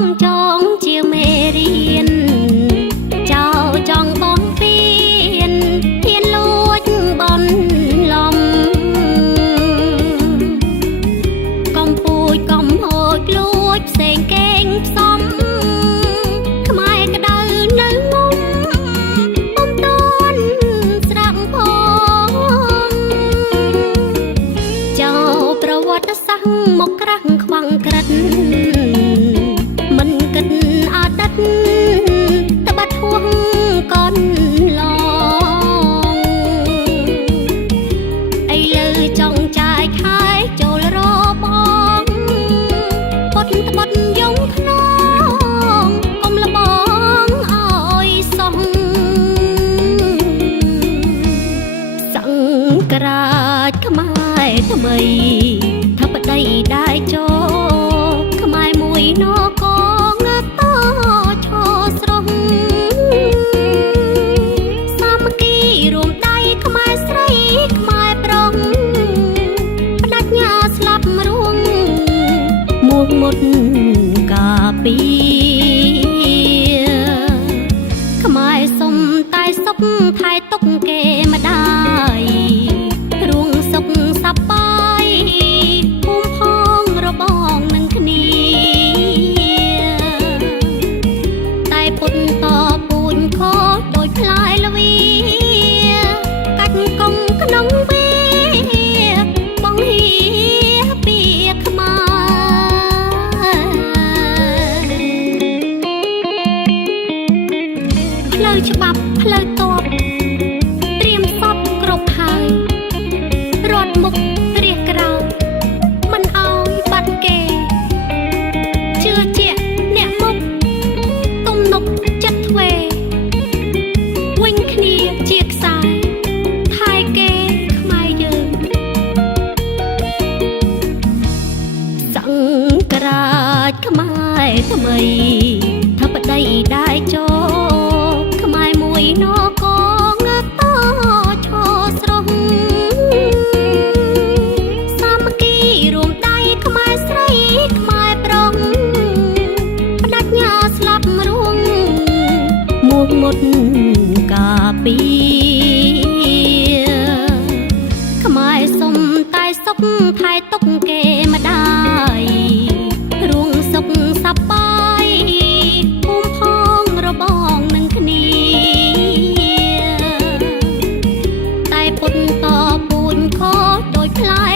ងចងជាមេរៀនចៅចង់បងពៀនហ៊ានលួចបនលំកំពូចកំហូចលួចផ្សេងកេងផ្សំខ្មែរក្តៅនៅងុំបំតនស្រាប់ផងចៅប្រវត្តិសាស្ត្រមកក្រាស់ខ្វាំងក្រិតមិនគិតអតីតតបាត់ហួងកនឡងអីលើចង់ចាយខែចូលរបងពត់ត្បត់យងខ្នងកុំលបងអើយសងសង្ក្រាចខ្មែរថ្មីថាប្តីដែរចូលខ្មែរមួយនគរតឈស្រស់សាមគ្គីរួមដៃខ្មែរស្រីខ្មែរប្រុសបដិញ្ញាស្លាប់រួងមួកមុតកាពីខ្មែរសុំតែសុខថែទុកគេម្ដាយរួងសុខសប្បាយភូមិផងរបងនឹងគ្នាតែពុតតពូនខដូចផ្លែល្វីកាច់កងក្នុងវាបងហៀពីខ្មែរផ្លូវច្បាប់ផ្លូវតបត្រៀមសពគ្រប់ហើយរត់មុខរះក្រោយមិនអោយបាត់គេជឿជាក់អ្នកមុខទំនុកចិត្តធ្វេវិញគ្នាជាខ្សែថែគេខ្មែរយើងសង្ក្រាចខ្មែរថ្មីថាប្តីដែរចូលខ្មែរមួយនគរតឈស្រស់សាមគ្គីរួមដៃខ្មែរស្រីខ្មែរប្រុសបដិញ្ញាស្លាប់រួងមួកមុតកាពីខ្មែរសុំតែសុខថែទុកគេម្ដាយរួងសុខសប្បាយភូមិផងរបងនឹងគ្នាតែពុតតពូនខដូចផ្លែ